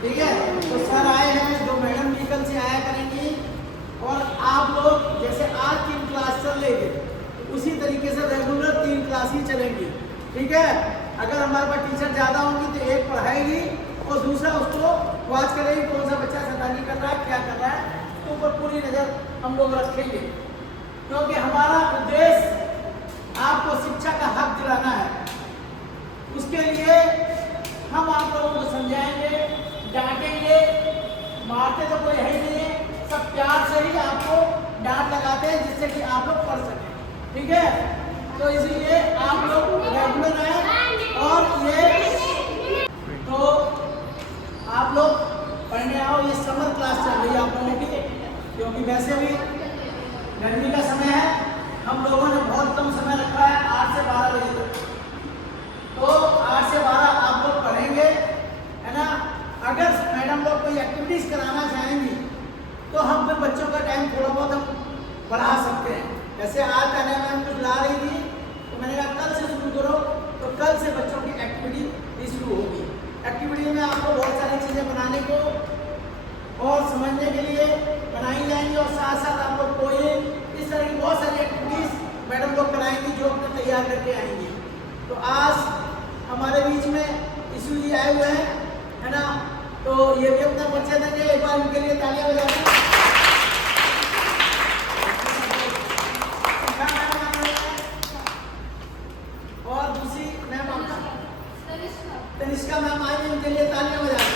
ठीक है। तो सर आए हैं, जो मैडम मेडिकल से आया करेंगी, और आप लोग जैसे आज 3 क्लास चल रही है उसी तरीके से रेगुलर 3 क्लास ही चलेंगी। ठीक है। अगर हमारे पास टीचर ज़्यादा होंगी तो एक पढ़ाएगी और दूसरा उसको वॉच करेगी कौन सा बच्चा शैतानी कर रहा है, क्या कर रहा है, तो ऊपर पूरी नज़र हम लोग रखेंगे, क्योंकि हमारा उद्देश्य आपको शिक्षा का हक दिलाना है। उसके लिए हम आप लोगों को समझाएंगे, डांटेंगे, मारते तो कोई है ही नहीं है, सब प्यार से ही आपको डांट लगाते हैं जिससे कि आप लोग पढ़ सकें। ठीक है। तो इसलिए आप लोग रेगुलर आए और ये तो आप लोग पढ़ने आओ। ये समर क्लास चल रही है आप लोगों की, क्योंकि वैसे भी गर्मी का समय है, हम लोगों ने बहुत कम समय रखा है 8 से 12 बजे तक। तो 8 से 12 आप लोग पढ़ेंगे, है ना। अगर मैडम लोग कोई एक्टिविटीज़ कराना चाहेंगी तो हम फिर बच्चों का टाइम थोड़ा बहुत हम बढ़ा सकते हैं। जैसे आज कहने में हम कुछ ला रही थी तो मैंने कहा कल से शुरू करो, तो कल से बच्चों की एक्टिविटी शुरू होगी। एक्टिविटी में आपको बहुत सारी चीज़ें बनाने को और समझने के लिए बनाई जाएंगी, और साथ साथ आप लोग को ये इस तरह की बहुत सारी एक्टिविटीज़ मैडम लोग कराएंगी जो अपने तैयार करके आएंगी। तो आज हमारे बीच में ईशू जी आए हुए हैं, है ना। तो ये भी अपना परिचय देंगे, एक बार उनके लिए तालियां बजाएं। और दूसरी मैम आपका तनिष्का मैम आई है, उनके लिए तालियां बजाएं।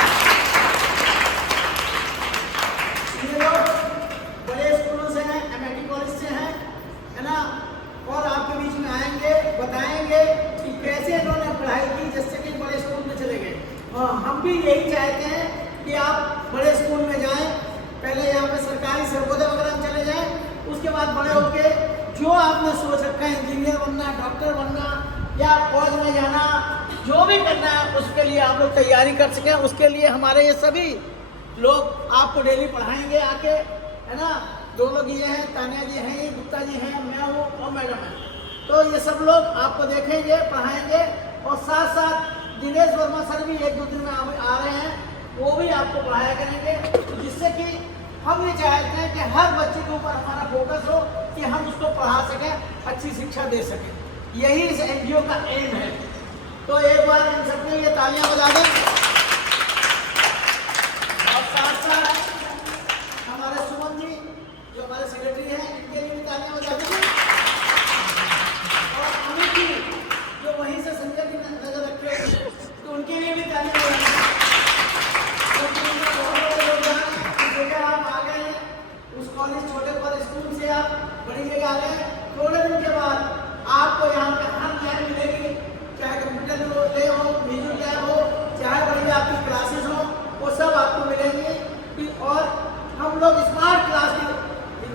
ये लोग बड़े स्कूलों से हैं, एमआईटी कॉलेज से हैं, है ना, और आपके बीच में आएंगे, बताएंगे कि कैसे इन्होंने पढ़ाई की जिससे कि बड़े स्कूल में चले गए। हम भी यही चाहते हैं कि आप बड़े स्कूल में जाएं, पहले यहाँ पे सरकारी सर्वोदय वगैरह में चले जाएं, उसके बाद बड़े होकर जो आपने सोच रखा है इंजीनियर बनना, डॉक्टर बनना या फौज में जाना, जो भी करना है उसके लिए आप लोग तैयारी कर सकें। उसके लिए हमारे ये सभी लोग आपको डेली पढ़ाएंगे आके, है ना। 2 लोग ये हैं, तानिया जी हैं, गुप्ता जी हैं, मैं हूँ और मैडम है। तो ये सब लोग आपको देखेंगे, पढ़ाएंगे, और साथ साथ दिनेश वर्मा सर भी 1-2 दिन में आ रहे हैं, वो भी आपको पढ़ाया करेंगे, जिससे कि हम ये चाहते हैं कि हर बच्चे के ऊपर हमारा फोकस हो कि हम उसको पढ़ा सकें, अच्छी शिक्षा दे सकें। यही इस एनजीओ का एम है। तो एक बार इन सबके लिए तालियां बजा दें। और साथ साथ हमारे सुमन जी जो हमारे सेक्रेटरी हैं, इनके लिए भी तालियां बजा दें। और अमित जी जो वहीं से संजय की नजर रखे हैं, तो उनके लिए भी तालियां बजा दें। आप आ गए हैं उस कॉलेज, छोटे कॉलेज स्कूल से आप बड़ी जगह आ गए, थोड़े दिन के बाद आपको यहाँ पे हर लैब मिलेगी, चाहे कंप्यूटर ले हो, म्यूजिक लैब हो, चाहे बड़ी आपकी क्लासेस हो, वो सब आपको मिलेंगी। और हम लोग स्मार्ट क्लास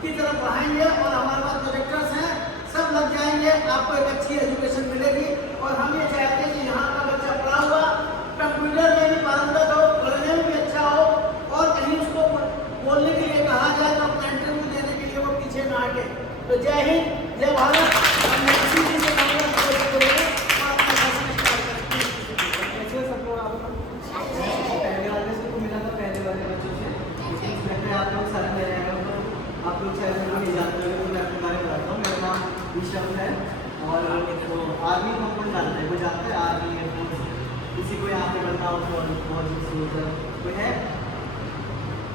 की तरफ बढ़ाएंगे, और हमारे पास प्रोजेक्टर्स हैं, सब लग जाएंगे, आपको एक अच्छी एजुकेशन मिलेगी। और हम ये चाहते हैं कि यहाँ का बच्चा पढ़ा हुआ कंप्यूटर में भी पारंगत हो, पढ़ने में भी अच्छा हो, और कहीं उसको बोलने के लिए कहा जाए तो अपना इंटरव्यू देने के लिए वो पीछे ना हटे। तो जय हिंद, जय भारत। आप लोग शायद नहीं जानते हो, तो मैं अपने बारे में बताता हूँ। मेरा नाम ऋषभ है, और तो आर्मी में कौन जानता है, वो जानता है आर्मी एयरफोर्स, किसी को यहाँ पे बनना हो तो कोई है,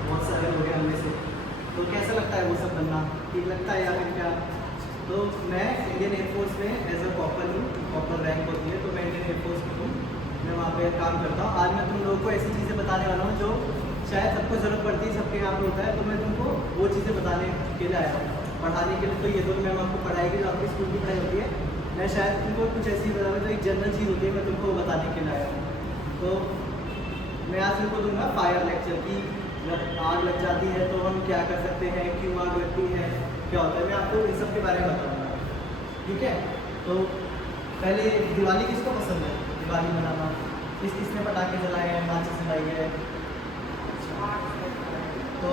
बहुत सारे लोग हैं उनमें से। तो कैसा लगता है वो सब बनना, ठीक लगता है या फिर क्या? तो मैं इंडियन एयरफोर्स में एज अ कॉपर हूँ, कॉपर रैंक होती है, तो मैं इंडियन एयरफोर्स में हूँ, मैं वहाँ पे काम करता हूँ। आज मैं तुम लोगों को ऐसी चीज़ें बताने वाला हूँ जो शायद सबको ज़रूरत पड़ती है, सबके यहाँ पे होता है, तो मैं तुमको वो चीज़ें बताने के लिए आया हूँ, पढ़ाने के लिए। तो ये तो मैम आपको पढ़ाएगी जो आपकी स्कूल की पढ़ाई होती है, मैं शायद तुमको कुछ ऐसी बताऊँ जो एक जनरल चीज़ होती है, मैं तुमको बताने के लिए आया हूँ। तो मैं आज तुमको दूंगा फायर लेक्चर की, जब आग लग जाती है तो हम क्या कर सकते हैं, क्यों आग लगती है, क्या होता है, मैं आपको इन सब के बारे में बताऊँगा। ठीक है। तो पहले दिवाली किसको पसंद है, दिवाली मनाना, किसने पटाखे जलाए हैं, माचिस जलाई है। तो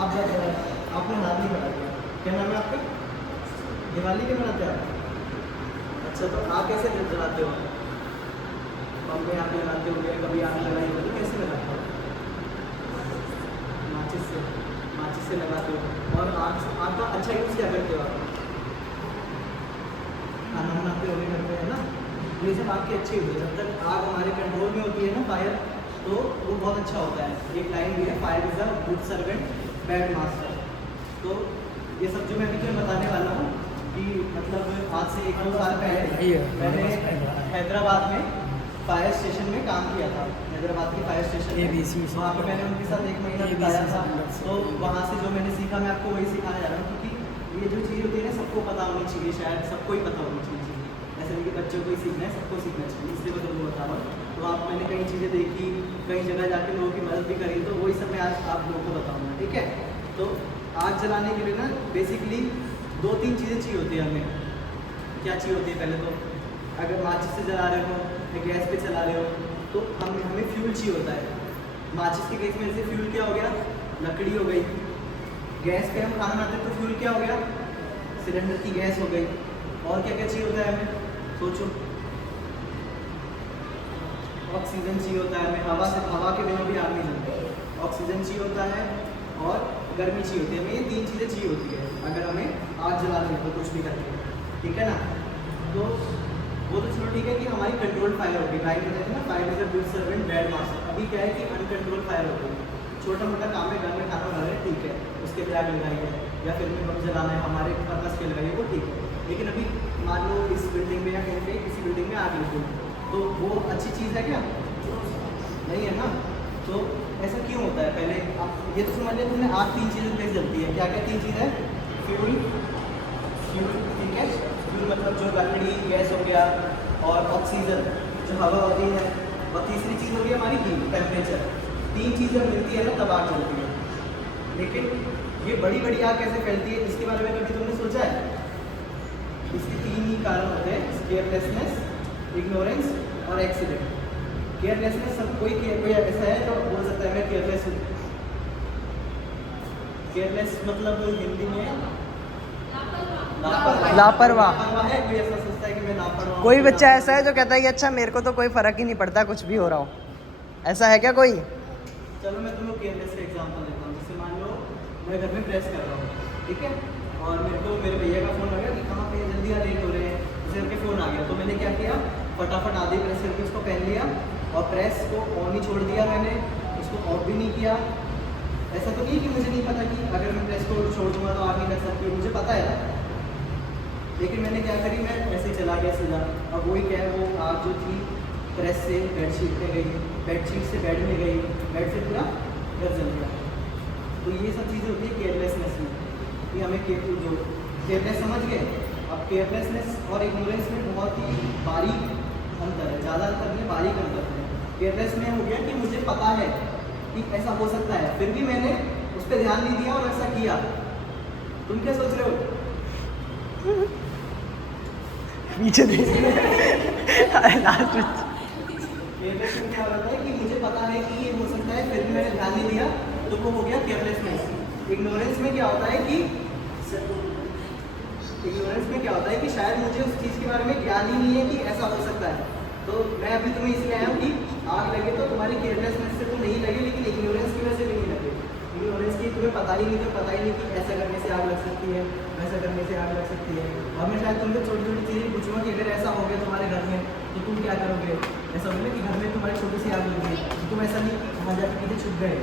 आप जब आपने नाम नहीं बता दिया, क्या नाम है आपका? दिवाली के मनाते हैं? अच्छा, तो आप कैसे जलाते हो? बम में आग लगाते होंगे, कभी आग लगाई होगी, तो कैसे लगाते हो? माचिस से लगाते हो। और आग का अच्छा यूज़ क्या करते हो आप? खाना बनाते हो घर पे, है ना? ये सब आग की अच्छी होती है। जब तक आग हमारे कंट्रोल में होती है ना फायर, तो वो बहुत अच्छा होता है। एक लाइन भी है, fire is a good servant bad master. तो ये सब जो मैं अभी तुम्हें बताने वाला हूँ कि मतलब आज से 1-2 साल पहले मैंने हैदराबाद में फायर स्टेशन में काम किया था। हैदराबाद की फायर स्टेशन में वहाँ पे मैंने उनके साथ 1 महीना बिताया था। तो वहाँ से जो मैंने सीखा मैं आपको वही सिखाने जा रहा हूँ, क्योंकि ये जो चीज़ होती है ना सबको पता होनी चाहिए, शायद सबको ही पता होनी चाहिए। ऐसे नहीं कि बच्चों को ही सीखना है, सबको सीखना चाहिए, इसलिए मैं तुमको बता रहा हूँ। तो आप मैंने कई चीज़ें देखी, कई जगह जाके लोगों की मदद भी करी, तो वही सब मैं आज आप लोगों को बताऊँगा, ठीक है? तो आग जलाने के लिए ना बेसिकली 2-3 चीज़ें चाहिए होती है हमें। क्या चाहिए होती है? पहले तो अगर माचिस से जला रहे हो या गैस पे चला रहे हो तो हमें फ्यूल चाहिए होता है। माचिस के केस में जैसे फ्यूल क्या हो गया? लकड़ी हो गई। गैस पे हम खाना बनाते हैं तो फ्यूल क्या हो गया? सिलेंडर की गैस हो गई। और क्या क्या चाहिए होता है हमें? सोचो। ऑक्सीजन चाहिए होता है हमें, हवा के बिना भी आग नहीं जलती। ऑक्सीजन चाहिए होता है और गर्मी चाहिए होती है। हमें ये 3 चीज़ें चाहिए होती है अगर हमें आग जलानी है तो कुछ भी करके, ठीक है ना? तो वो तो चलो ठीक है कि हमारी कंट्रोल फायर होगी। गाइड कहते हैं ना, fire is a good servant bad master. अभी क्या है कि अनकंट्रोल फायर होगी। छोटा मोटा काम है, घर में खाना बना रहे हैं, ठीक है, उसके लिए आग लगाई है, या फिर में बम जलाना है हमारे पर्पस के लगाई है, वो ठीक है। लेकिन अभी मान लो इस बिल्डिंग में या कहीं पे किसी बिल्डिंग में आग लगी तो वो अच्छी चीज़ है क्या? नहीं है ना? तो ऐसा क्यों होता है? पहले आप ये तो समझ लिया तुमने, आग 3 चीज़ों पे जलती है। क्या क्या 3 चीज़ है? फ्यूल, ठीक है, फ्यूल मतलब जो लकड़ी गैस हो गया, और ऑक्सीजन जो हवा होती है, और तीसरी चीज़ होगी हमारी हीट, टेम्परेचर। 3 चीज़ें मिलती है ना तब आग जलती है। लेकिन ये बड़ी बड़ी आग कैसे फैलती है इसके बारे में कभी तुमने सोचा है? इसके 3 ही कारण होते हैं: केयरलेसनेस, इग्नोरेंस और एक्सीडेंट। केयरलेसनेस सब कोई ऐसा है जो बोल सकता है मैं केयरलेस हूँ। केयरलेस मतलब हिंदी में लापरवाह। है। कोई ऐसा सोचता है कि मैं लापरवाह। कोई बच्चा ऐसा है जो कहता है कि अच्छा मेरे को तो कोई फर्क ही नहीं पड़ता कुछ भी हो रहा हो, ऐसा है क्या कोई? चलो मैं तुम्हें केयरलेस का एग्जांपल देता हूँ। जैसे मान लो मैं घर में प्रेस कर रहा हूँ, ठीक है, और मेरे को मेरे भैया का फ़ोन आ गया कि कहाँ पे जल्दी आ, लेट हो रहे हैं, जैसे करके फ़ोन आ गया। तो मैंने क्या किया, फटाफट आधी प्रेस करके उसको पहन लिया और प्रेस को ऑन ही छोड़ दिया। मैंने उसको ऑफ भी नहीं किया। ऐसा तो नहीं कि मुझे नहीं पता कि अगर मैं प्रेस को छोड़ दूँगा तो आग नहीं लग सकती, मुझे पता है ना। लेकिन मैंने क्या करी, मैं ऐसे चला गया सीधा। अब वही क्या है, वो आग जो थी प्रेस से बेडशीट पे गई, बेडशीट से बेड में गई, बेड से पूरा घर जल गया। तो ये सब चीज़ें होती है केयरलेसनेस में, कि हमें जो केयरलेस समझ गए। अब केयरलेसनेस और इग्नोरेंस में बहुत ही बारीक अंतर है, ज़्यादा अंतर नहीं, बारीक अंतर है। केयरलेस में हो गया कि मुझे पता है कि ऐसा हो सकता है, फिर भी मैंने उस पर ध्यान नहीं दिया और ऐसा किया। तुम क्या सोच रहे हो? पीछे लास्ट केयरलेस में क्या होता है कि मुझे पता है कि ये हो सकता है, फिर भी मैंने ध्यान नहीं दिया, तो वो हो गया केयरलेसनेस। इग्नोरेंस में क्या होता है कि शायद मुझे उस चीज़ के बारे में ज्ञान ही नहीं है कि ऐसा हो सकता है। तो मैं अभी तुम्हें इसलिए आया हूँ कि आग लगे तो तुम्हारी केयरलेसनेस से तो नहीं लगे, लेकिन इग्नोरेंस की वजह से भी नहीं लगे। इग्नोरेंस की तुम्हें पता ही नहीं, तो पता ही नहीं कि ऐसा करने से आग लग सकती है, वैसा करने से आग लग सकती है। और मैं शायद तुमसे छोटी छोटी चीज़ें पूछूंगा कि अगर ऐसा हो गया तुम्हारे घर में तो तुम क्या करोगे। ऐसा होगा कि घर में तुम्हारी छोटी सी आग लग गई, तो तुम ऐसा नहीं कि वहाँ जाकर पीछे छुप गए,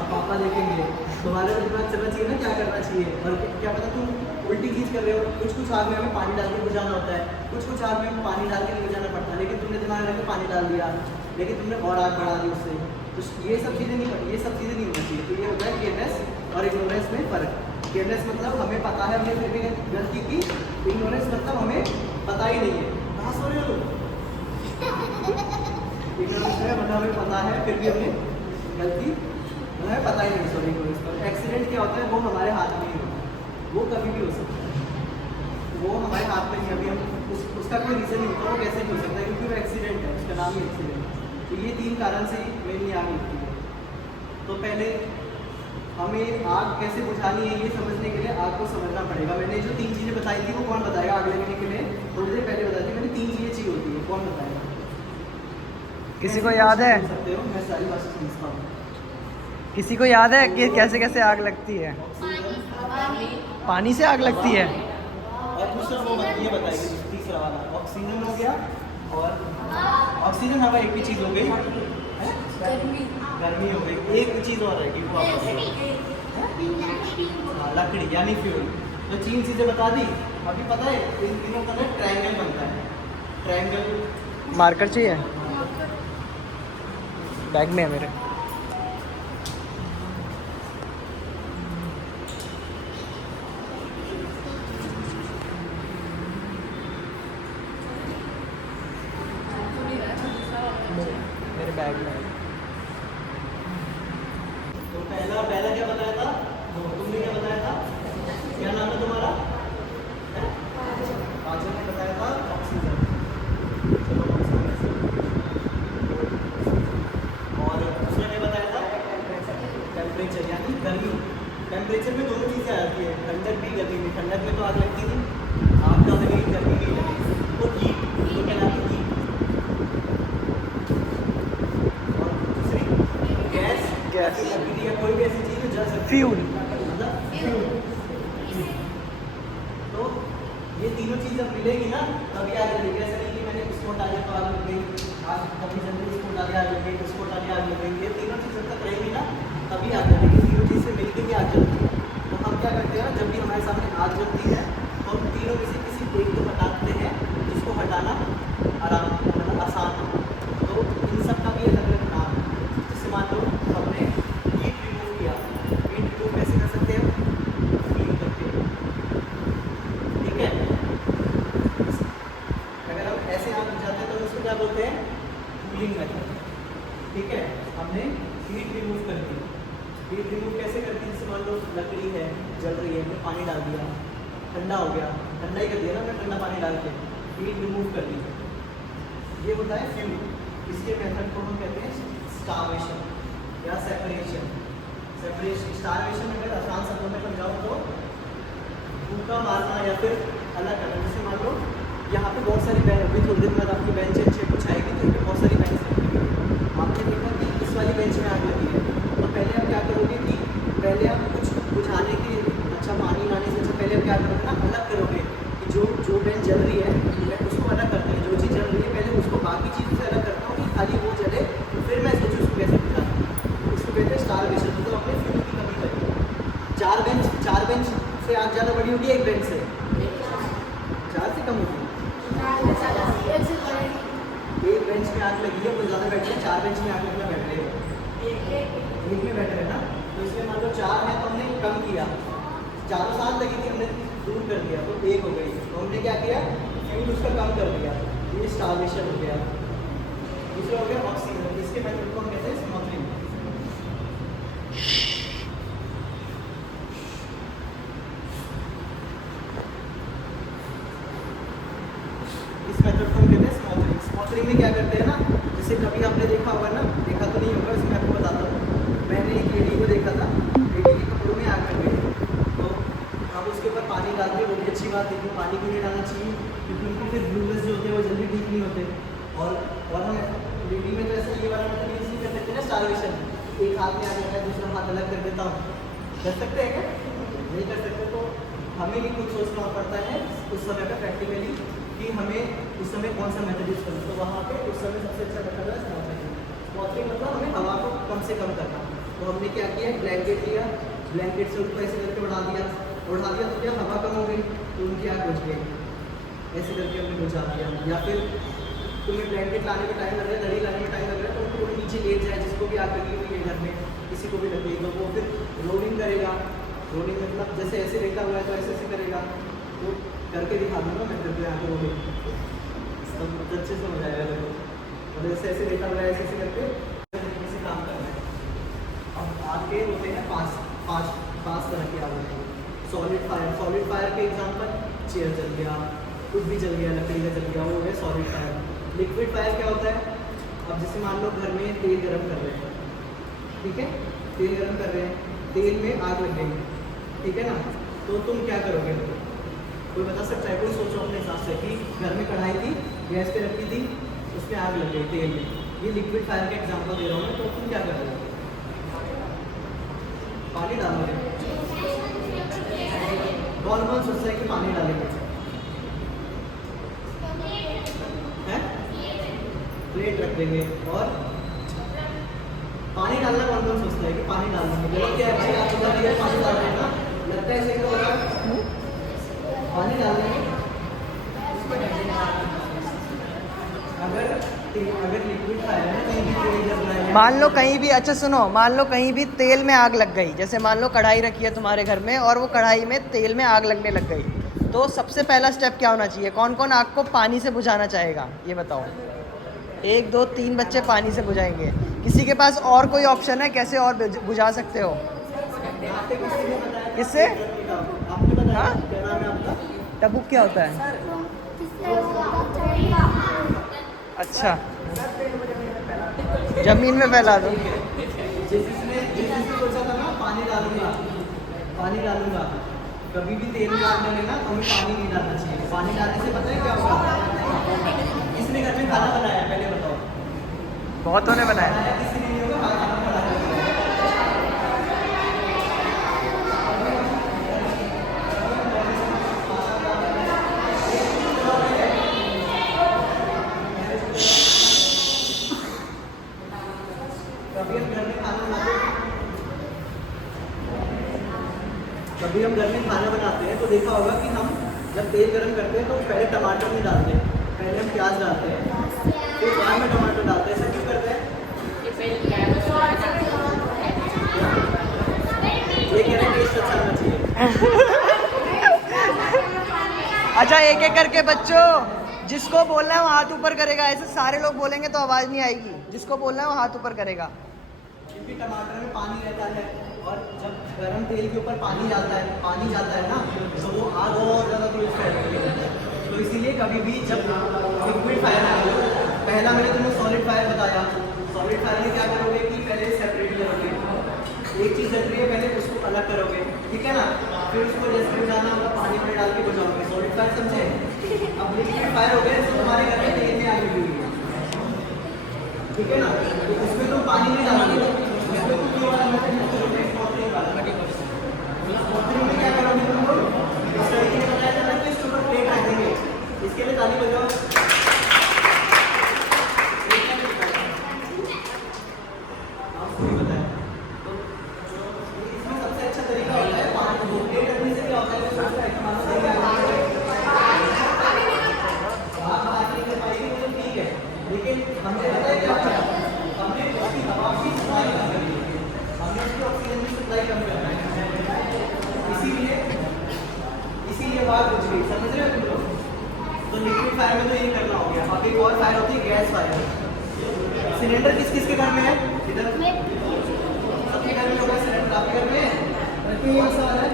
अब पापा देखेंगे, तुम्हारे दिमाग चलना चाहिए ना क्या करना चाहिए। और क्या पता तुम उल्टी चीज़ कर रहे हो। कुछ आग में हमें पानी डाल के बुझाना होता है, कुछ आग में हमें पानी डाल के नहीं बुझाना पड़ता है, लेकिन तुमने दिमाग लगा पानी डाल दिया, लेकिन तुमने और आग बढ़ा दी उससे। तो ये सब चीज़ें नहीं पड़ी, ये सब चीज़ें नहीं होनी चाहिए। तो ये होता है केयरलेस और इग्नोरेंस में फ़र्क। केयरलेस मतलब हमें पता है हमने फिर भी गलती की, इग्नोरेंस मतलब हमें पता ही नहीं है। कहाँ सो रहे हो? इग्नोरेंस है मतलब हमें पता है फिर भी हमने गलती, हमें पता ही नहीं। सॉरी इग्नोरेंस पर एक्सीडेंट क्या होता है, वो हमारे हाथ में ही होता है, वो कभी भी हो सकता है, वो हमारे हाथ में नहीं। अभी हम उसका कोई रीज़न नहीं होता, वो कैसे भी हो सकता है क्योंकि वो एक्सीडेंट है, उसका नाम ही एक्सीडेंट है। तो ये 3 कारण से मेनली आग लगती है। तो पहले हमें आग कैसे बुझानी है ये समझने के लिए आग को समझना पड़ेगा। मैंने जो 3 चीज़ें बताई थी वो कौन बताएगा आग लगने के लिए? थोड़ी देर पहले बताई थी मैंने, 3 चीज़ें चाहिए होती है, कौन बताएगा? किसी को याद है? सकते हो, मैं सारी बातें समझता हूँ। किसी को याद है कि कैसे कैसे आग लगती है? पानी से आग लगती है। और दूसरा वो ये बताइए, तीसरा वाला ऑक्सीजन हो गया, और ऑक्सीजन हवा एक भी चीज़ हो गई, गर्मी हो गई, एक चीज़ और रहेगी वो आपको लकड़ी यानी फ्यूल। तो 3 चीज़ें बता दी। अभी पता है इन तीनों का ना ट्रायंगल बनता है। ट्रायंगल मार्कर चाहिए? बैग में है मेरे। मेरे बैग में है। तो पहला क्या बताया था? तुमने क्या बताया था? क्या नाम है तुम्हारा? पांचवा ने बताया था ऑक्सीजन। चलो ऑक्सीजन। और दूसरा क्या बताया था? टेम्परेचर यानी गर्मी। टेम्परेचर में दोनों चीज़ें आती है, ठंडक भी गर्मी भी। ठंडक में तो आग लगती नहीं, आग का लगेगी, गर्मी नहीं लगेगी। तो हीट तो कहलाती है हीट। और दूसरी गैस, गैस। लकड़ी या कोई भी ऐसी चीज़ है जल सकती है। फ्यूल। मतलब फ्यूल। तो ये तीनों चीज़ जब मिलेगी ना तभी आग लगेगी। ऐसा नहीं कि मैंने इसको हटा दिया तो आग लग गई, आज कभी जल्दी इसको हटा दिया आग लग गई, इसको हटा दिया आग लग गई। ये तीनों चीज़ जब तक रहेगी ना तभी आग लगेगी। तीनों चीज़ से मिलकर भी आग जलती है। तो हम क्या करते हैं, जब भी हमारे सामने आग जलती है तो हम तीनों में से किसी एक को हटाते हैं, जिसको हटाना आराम मतलब आसान हो। तो इन सब का भी अलग अलग नाम है। जैसे मान लो हमने हीट रिमूव किया। हीट रिमूव कैसे कर सकते हैं? हीट करके, ठीक है। अगर हम ऐसे आग बुझाते हैं तो उसको क्या बोलते हैं? कूलिंग मेथड, ठीक है। हमने हीट रिमूव कर दी। हीट रिमूव कैसे करती है? जैसे मान लो लकड़ी है, जल रही है, हमने पानी डाल दिया, ठंडा हो गया, ठंडा ही कर दिया ना हमने ठंडा पानी डाल के, हीट रिमूव कर दी। ये होता है फ्यूल। इसके मेथड को हम कहते हैं स्टार्वेशन या सेपरेशन। स्टार्वेशन अगर आसान शब्दों में समझाऊँ तो भूखा मारना या फिर अलग करना। जैसे मान लो यहाँ पे बहुत सारी बेंच, अभी थोड़ी देर बाद आपकी बेंच कुछ आएगी तो इसमें बहुत सारी बेंच रखी हुई है। आपने देखा कि इस वाली बेंच में आग लगी है, तो पहले आप क्या करोगे कि पहले आप कुछ बुझाने की, अच्छा पानी लाने से अच्छा पहले आप क्या करोगे ना, अलग करोगे कि जो बेंच जल रही है मैं उसको अलग करते हैं। जो चीज़ जल रही है पहले उसको बाकी चीज़ों से अलग करता हूँ कि खाली वो जले, तो फिर मैं सोचूँ उसको कैसे बुझाता हूँ। इसको कहते हैं स्टारवेशन, मतलब अपने फ्यूल की कमी करी। चार बेंच से आग ज़्यादा बड़ी होगी एक बेंच से? 4 से कम होगी। एक बेंच में आग लगी है वो ज़्यादा बेटर है, 4 बेंच में आग लगना बेटर है? एक में बेटर है ना। तो इसलिए मान लो 4 है तो हमने कम किया, चारों साथ लगी थी हमने दूर कर दिया तो 1 हो गई। तो हमने क्या किया? फ्यूल उसका कम कर दिया। ये स्टार्वेशन हो गया। दूसरा हो गया ऑक्सीजन। इसके मेथड को हम कहते हैं स्मॉकलिंग। इस मेथड को हम कहते हैं स्मॉकलिंग। स्मॉकलिंग में क्या करते हैं ना, जैसे कभी आपने देखा होगा ना, देखा तो नहीं होगा, इसमें आपको बताता हूँ। मैंने एक लेडी को देखा था, लेडी के कपड़ों में आग लग गई, तो हम उसके ऊपर पानी डालते हैं, वो भी अच्छी बात है कि पानी क्यों नहीं डालना चाहिए, क्योंकि उनके फिर ब्लूनेस जो होते हैं वो जल्दी ठीक नहीं होते। और हम लेडी में तो ऐसा ये वाला मतलब यूज़ नहीं कर सकते ना स्टार्वेशन, एक हाथ में आग लगा है दूसरा हाथ अलग कर देता हूँ, कर सकते हैं क्या? नहीं कर सकते। तो हमें भी कुछ सोचना पड़ता है उस समय पर प्रैक्टिकली कि हमें उस समय कौन सा मेथड यूज़ करना। तो वहाँ पे उस समय सबसे अच्छा मेथड है स्मॉकलिंग। स्मॉकलिंग मतलब हमें हवा को कम से कम करना। तो हमने क्या किया, ब्लैंकेट लिया, ब्लैंकेट से ऊपर ऐसे करके बढ़ा दिया तो क्या हवा कम हो गई, तो उनकी आग बुझ गई। ऐसे करके हमने बुझा दिया। या फिर तुम्हें ब्लैंकेट लाने में टाइम लग रहा है, दरी लाने में टाइम लग रहा है, तो उनको नीचे लेट जाए, जिसको भी आग लगी हुई है घर में, किसी को भी लग गई, तो वो फिर रोलिंग करेगा। रोलिंग मतलब जैसे ऐसे लेटा हुआ है तो ऐसे ऐसे करेगा। तो करके दिखा दूँगा मैं फिर यहाँ पे रोलिंग, सब अच्छे से समझ आएगा देखो। और जैसे ऐसे लेटा हुआ है ऐसे ऐसे करके तरीके से काम करना है। अब आग के होते हैं पाँच तरह के आग होते हैं। सॉलिड फायर के एग्जांपल चेयर जल गया, कुछ भी जल गया, लकड़ी का जल गया, वो है सॉलिड फायर। लिक्विड फायर क्या होता है? अब जैसे मान लो घर में तेल गरम कर रहे हैं, ठीक है, तेल गरम कर रहे हैं, तेल में आग लग गई, ठीक है ना, तो तुम क्या करोगे? कोई बता सकता है? कोई सोचो अपने हिसाब से कि घर में कढ़ाई थी, गैस पे रखी थी, उसमें आग लग गई तेल में। ये लिक्विड फायर का एग्जांपल दे रहा हूँ मैं, तो तुम क्या करोगे? पानी डालोगे, नॉर्मल सोचता है कि पानी डालेंगे, हैं? प्लेट रख देंगे और पानी डालना कौन कौन सोचता है कि पानी डालना है? गलत क्या है भाई? आप बता दिया पानी डाल देना, लगता है ऐसे क्यों होगा? पानी डाल देंगे। अगर लिक्विड फायर है कहीं भी तेल जल रहा है, मान लो कहीं भी, अच्छा सुनो, मान लो कहीं भी तेल में आग लग गई, जैसे मान लो कढ़ाई रखी है तुम्हारे घर में और वो कढ़ाई में तेल में आग लगने लग गई, तो सबसे पहला स्टेप क्या होना चाहिए? कौन कौन आग को पानी से बुझाना चाहेगा ये बताओ? 1 2 3 बच्चे पानी से बुझाएंगे। किसी के पास और कोई ऑप्शन है कैसे और बुझा सकते हो? किससे? आपने बताया हाँ? क्या नाम है आपका? टबुक क्या होता है? अच्छा, जमीन में फैला दो। जिसने सोचा था ना पानी डालूंगा, कभी भी तेल में आग लगे ना तो हमें पानी नहीं डालना चाहिए। पानी डालने से पता है क्या होगा? किसने घर में खाना बनाया है पहले बताओ? बहुतों ने बनाया। किसी ने नहीं होगा, खाना बनाया। कभी हम घर में खाना बनाते हैं तो देखा होगा कि हम जब तेल गरम करते हैं तो पहले टमाटर नहीं डालते, पहले हम प्याज डालते हैं, फिर बाद में टमाटर डालते हैं। ऐसा क्यों करते हैं? ये कह रहे हैं टेस्ट अच्छा होना चाहिए। अच्छा, एक एक करके बच्चों, जिसको बोलना है वो हाथ ऊपर करेगा। ऐसे सारे लोग बोलेंगे तो आवाज़ नहीं आएगी। जिसको बोलना है वो हाथ ऊपर करेगा। क्योंकि टमाटर में पानी रहता है और जब गरम तेल के ऊपर पानी जाता है ना, तो वो आग और ज़्यादा तेज फैलती है। तो इसीलिए कभी भी जब लिक्विड फायर है, पहला मैंने तुम्हें सॉलिड फायर बताया। सॉलिड फायर में क्या करोगे कि पहले सेपरेट करोगे, एक चीज़ जल रही है पहले उसको अलग करोगे, ठीक है ना? फिर उसको जैसे बुझाना होगा पानी में डाल के बुझाओगे। सॉलिड फायर समझे? अब लिक्विड फायर हो गया, तो तुम्हारे घर में तेल में आग लगी हुई है, ठीक है ना? तो उसमें तुम पानी नहीं डालोगे, उसमें तुम ये वाला मटेरियल करोगे, स्पॉटरिंग में क्या करोगे तुम लोग? इस तरीके से बताया जाता है कि इसके ऊपर प्लेट रख देंगे। इसके लिए ताली बजाओ। आपको ये बताया तो इसमें सबसे अच्छा तरीका होता है पानी को प्लेट रखने से क्या होता है? आप आगे से पाएंगे तो ठीक है, लेकिन हमने पता है क्या किया? हमने उसकी हवा की सप्लाई कम करी है, हमने उसकी ऑक्सीजन की सप्लाई कम करना है, इसीलिए बात कुछ भी समझ रहे हो तुम लोग? तो लिक्विड फायर में तो ये करना हो गया। अब एक और फायर होती है गैस फायर। सिलेंडर किस किस के घर में है? इधर सबके घर में होगा सिलेंडर, आपके घर में है? कौन सा है?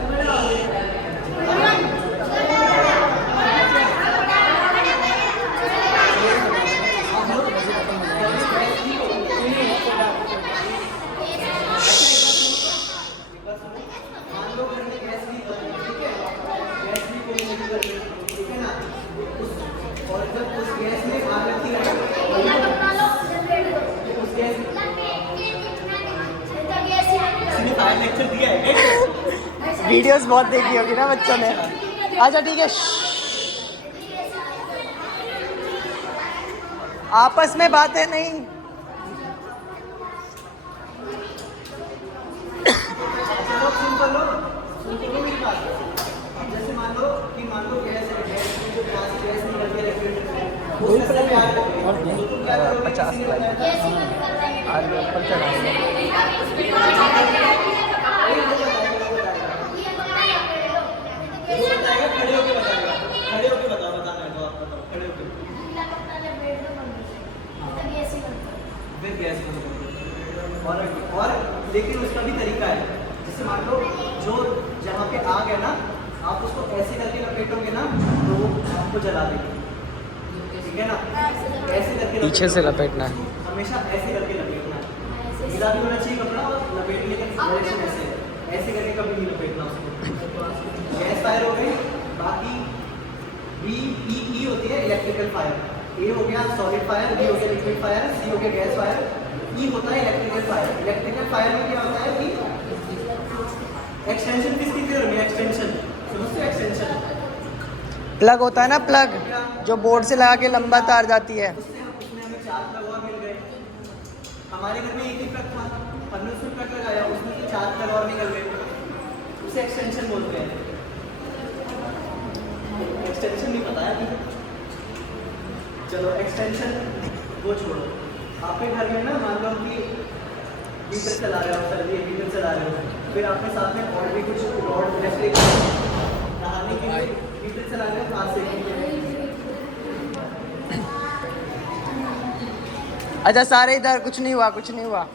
वीडियोस बहुत देखी होगी ना बच्चों ने। अच्छा ठीक है, आपस में बातें नहीं। जैसे मान लो गैस है, गैस निकल के रेफ्रिजरेटर उसमें से प्याज हो गई, तो तुम क्या करोगे? 50 किसी ने बताया था? आज ऊपर चढ़ा वो बताएगा, खड़े होके बताएगा। खड़े होके बताना है तो आप बताओ, खड़े होके। फिर गैस बंद कर दो। और लेकिन उसका भी तरीका है। जैसे मान लो जो जहाँ पे आग है ना, आप उसको ऐसे करके लपेटोगे ना तो वो आपको जला देगी, ठीक है ना? ऐसे करके पीछे से लपेटना है, हमेशा ऐसे करके लपेटना है। गीला भी होना चाहिए कपड़ा और लपेटने का डायरेक्शन ऐसे करके कभी नहीं लपेटना उसको। गैस फायर हो गई। बाकी ई होती है इलेक्ट्रिकल फायर। ए हो गया सॉलिड फायर, बी हो गया लिक्विड फायर, सी हो गया गैस फायर, ई होता है इलेक्ट्रिकल फायर। इलेक्ट्रिकल फायर में क्या होता है कि एक्सटेंशन किसकी थ्योरम है? एक्सटेंशन समझते हो? एक्सटेंशन प्लग होता है ना, प्लग जो बोर्ड से लगा के लंबा तार जाती है। उसमें हमें 4 प्लग और मिल गए। हमारे घर में एक ही प्लग था, हमने उसमें प्लग लगाया, उसमें से 4 प्लग और निकल गए, उसे एक्सटेंशन बोलते हैं। एक्सटेंशन नहीं पता है? चलो एक्सटेंशन वो छोड़ो। आपके घर में ना मान लो कि हीटर चला रहे हो, सर्दी हीटर चला रहे हो, फिर आपके साथ में और भी कुछ रॉड जैसे नहाने के लिए हीटर चला रहे हो, हाथ से अच्छा सारे इधर, कुछ नहीं हुआ, कुछ नहीं हुआ।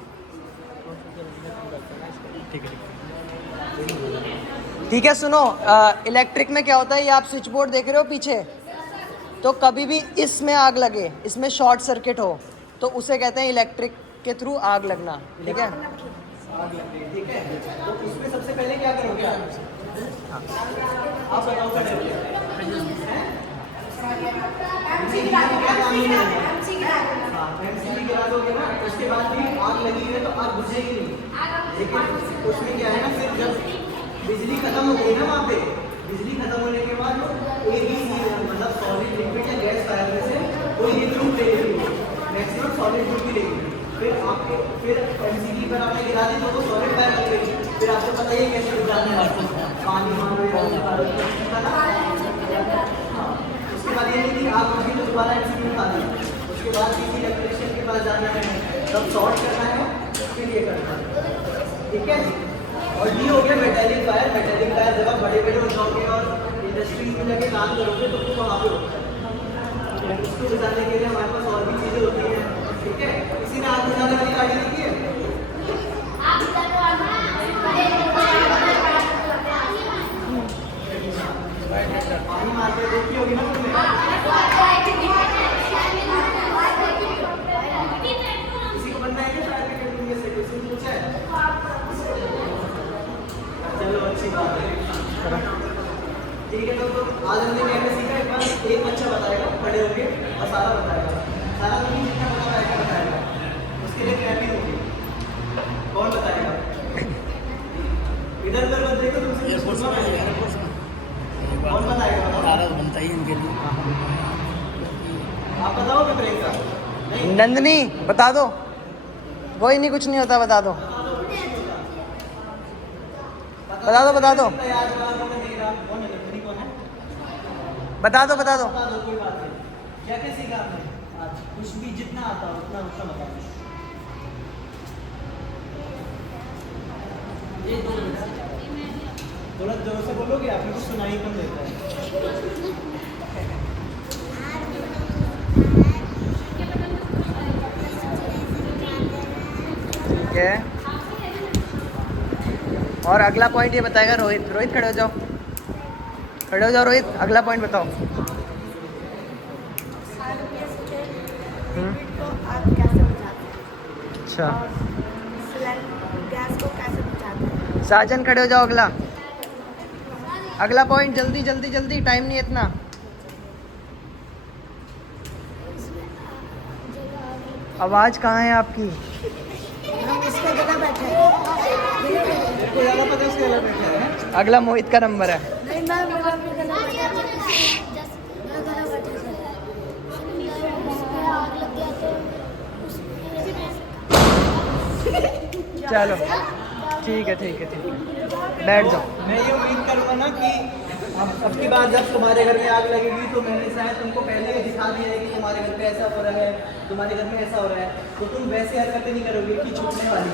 ठीक है सुनो, इलेक्ट्रिक में क्या होता है, ये आप स्विच बोर्ड देख रहे हो पीछे, तो कभी भी इसमें आग लगे, इसमें शॉर्ट सर्किट हो, तो उसे कहते हैं इलेक्ट्रिक के थ्रू आग लगना। ठीक है, आग लग गई, ठीक है। तो उसमें सबसे पहले क्या करोगे आप बताओ खड़े हो हैं? एमसीबी गिरा दोगे ना, उसके बाद भी आग लगी है तो आग बुझेगी नहीं। लेकिन उसमें क्या है ना, फिर जब बिजली खत्म हो गई ना, वहाँ पे बिजली खत्म होने के बाद ABC मतलब सॉलिड लिक्विड या गैस फायर में से कोई एक ग्रुप ले लेगी, मैक्सिमम सॉलिड ग्रुप ही लेगी। फिर एमसीबी पर आपने गिरा दी तो वो सॉलिड फायर लग गई। फिर आपको पता ही है कैसे बुझाना है, पानी मारो उसके बाद ये नहीं कि आग बुझी तो दोबारा एमसीबी उठा दी। उसके बाद किसी इलेक्ट्रिशियन के पास जाना है, तब शॉर्ट करना है, फिर ये करना है। ठीक है। और ये हो गया मेटेलिक फायर। मेटेलिक फायर जब आप बड़े बड़े हो जाओगे और इंडस्ट्रीज में जाके काम करोगे तो वो वहाँ पे होता है। उसको बुझाने के लिए हमारे पास और भी चीज़ें होती हैं। ठीक है। किसी ने आग बुझाने वाली गाड़ी देखी है? पानी मारते देखी होगी ना तुमने? किसी को बनना है क्या फायर ब्रिगेड में से? किसी ने पूछा है? चलो अच्छी बात है। ठीक है, तो आज हमने क्या सीखा? एक बार एक बच्चा बताएगा, खड़े होंगे और सारा बताएगा। सारा तुम्हें जितना बताएगा उसके लिए ट्रैपिंग होगी। कौन बताएगा? इधर उधर मत देखो, तुमसे कौन बताएगा? बताओ। बनता ही इनके लिए। आप बताओगे प्रियंका? नहीं, नंदनी बता दो। कोई नहीं, कुछ नहीं होता, बता दो, बता दो, बता दो, तैयार करा दो, मैं नहीं रहा। कौन है? नंदनी कौन है? बता दो, बता दो। बता दो, कोई बात नहीं। क्या क्या सीखा आपने आज? कुछ भी जितना आता हो उतना उतना बता दो। ये दो मिनट थोड़ा जोर से बोलोगे, आपने कुछ सुनाई कम देता है। ठीक है, और अगला पॉइंट ये बताएगा रोहित। रोहित खड़े हो जाओ, खड़े हो जाओ रोहित, अगला पॉइंट बताओ। को आग कैसे बुझाते हैं? अच्छा, और गैस को कैसे बुझाते हैं? साजन खड़े हो जाओ, अगला अगला पॉइंट, जल्दी जल्दी जल्दी, टाइम नहीं है इतना। आवाज़ कहाँ है आपकी? हम इसके जगह बैठे हैं। आपको ज़्यादा पता है उसके अलग बैठा है? अगला मोहित का नंबर है। नहीं, मैं मेरा भी गला बैठा हूँ। मैं गला बैठा हूँ। आग लग गया तो चलो ठीक है, ठीक है, ठीक है, बैठ जाओ। मैं ये उम्मीद करूँगा ना कि अब की बार जब तुम्हारे घर में आग लगेगी तो मैंने शायद तुमको पहले ही दिखा दिया है कि तुम्हारे घर पे ऐसा हो रहा है, तुम्हारे घर में ऐसा हो रहा है, तो तुम वैसे हरकतें नहीं करोगे कि छूटने वाली।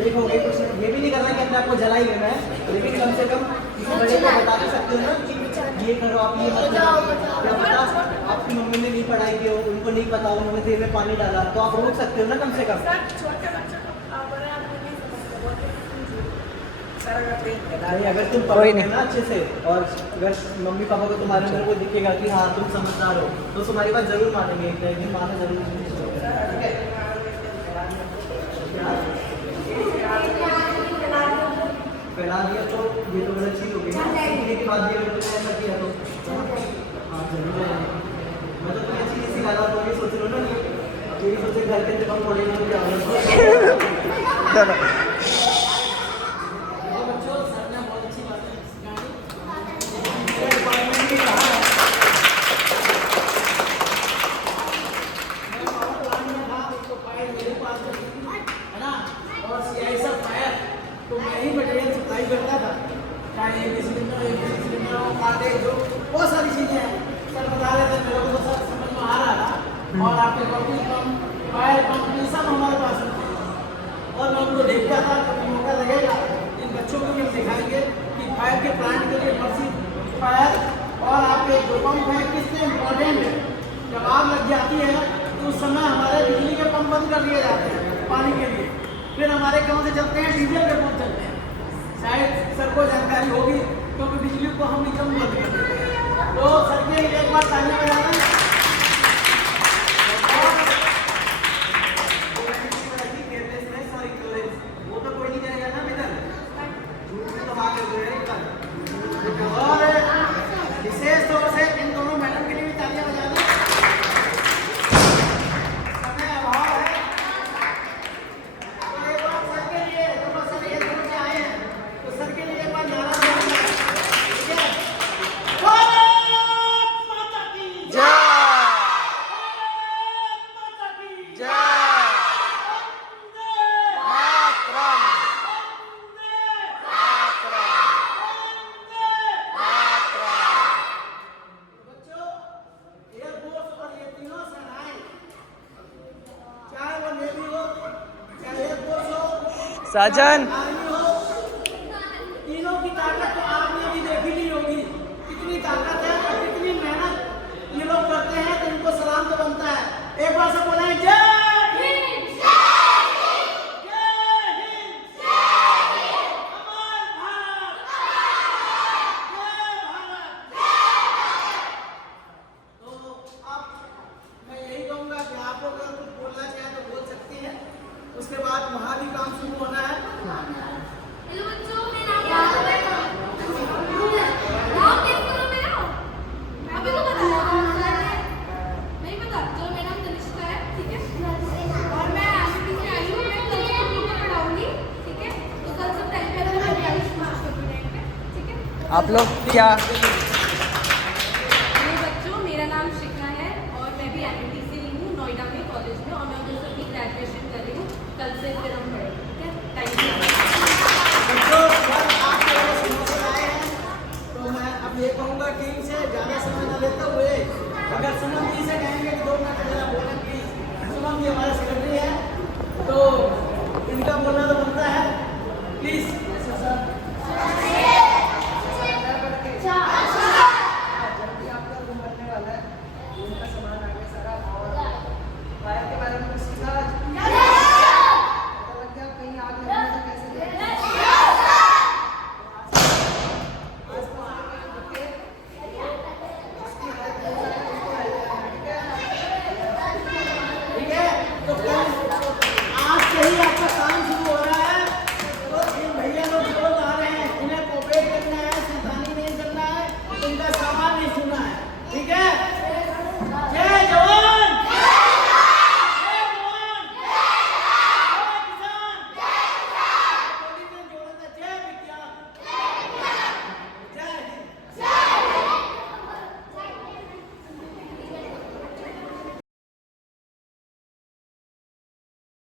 देखोगे कुछ ये भी नहीं करना कि अपने आपको जला ही लेना है, लेकिन कम से कम किसी बड़े को बता तो सकते हो ना कि ये करो, आप ये मत करो। क्या पता आपकी मम्मी ने नहीं पढ़ाई की हो, उनको नहीं पता, उन्होंने देर में पानी डाला, तो आप रोक सकते हो ना कम से कम। नहीं, अगर तुम कोई पढ़ोगे नहीं। ना अच्छे से, और अगर मम्मी पापा को तुम्हारे अंदर को दिखेगा कि हाँ तुम समझदार हो, तो तुम्हारी बात जरूर मानेंगे, एक दिन माना जरूर। ठीक है, फैला दिया तो ये तो गलत चीज़ हो गई। सीखने के बाद भी अगर तुमने ऐसा किया तो हाँ जरूर है। मैं तो तुम्हें अच्छी चीज़ सिखा रहा हूँ, तो ये सोच लो ना कि ये सोचे घर के जब हम पढ़ेंगे तो क्या होगा। चलो बच्चों फाइल मेरे पास होती थी, है ना, और CISA फायर तो मैं ही मटेरियल सप्लाई करता था, चाहे एक सिलेंडर हो, कांटे जो बहुत सारी चीज़ें हैं सर बता रहे थे मेरे को, तो सर समझ में आ रहा था। और आपके कॉपी पंप, फायर पंप, ये सब हमारे पास होते हैं और मैं उनको देखता था। कभी मौका लगेगा इन बच्चों को भी हम दिखाएंगे कि फायर के प्लांट के लिए मर्सी फायर और आपके जो पंप है कितने इम्पोर्टेंट है। जब आग लग जाती है तो उस समय हमारे बिजली के पंप बंद कर दिए जाते हैं पानी के लिए, फिर हमारे गाँव से चलते हैं डीजल के पंप चलते हैं। शायद सर को जानकारी होगी क्योंकि बिजली को हम निगम बंद कर देते हैं। तो सर के एक बार तालियां बजाना। वो तो कोई नहीं करेगा ना बेटा, झूठ में तो बात कर रहे हैं। और विशेष तौर से इन दोनों मैडम के लिए भी तालियां बजाना। समय अभाव है तो एक बार सर के लिए, दोनों सर ये दोनों से आए हैं तो सर के लिए एक बार नारा बोलना है, ठीक है? भारत माता की जय। भारत माता की जय। मातरम। बच्चों, एयरफोर्स और ये तीनों सेनाएं, चाहे वो नेवी हो, चाहे एयरफोर्स हो, साजन। चाहे आर्मी हो, तीनों की ताकत तो आपने अभी देखी नहीं होगी। कितनी ताकत है और कितनी मेहनत ये लोग करते हैं, तो इनको सलाम तो बनता है। एक बार सब बोलें जय हिंद, जय हिंद, अमर भारत, जय भारत। तो अब मैं यही कहूँगा कि आप लोग अगर कुछ बोलना चाहें तो बोल सकती हैं, उसके बाद वहाँ भी काम शुरू होना है। हेलो बच्चों, मेरा नाम नाम गेस करो मेरा। अभी तो बताया नहीं पता। चलो मेरा नाम तनिष्का है, ठीक है, और मैं आईआईटी से आई हूँ। मैं कल से ग्रुप में पढ़ाऊंगी, ठीक है, तो कल से टाइम पे मैं 42 मार्क्स कर दूंगी, ठीक है। आप लोग क्या हेलो बच्चों, मेरा नाम शिखा है और मैं भी आईआईटी से ही हूँ, नोएडा में कॉलेज में, और मैं उधर से अपनी ग्रेजुएशन कर रही हूँ। कल से फिर हम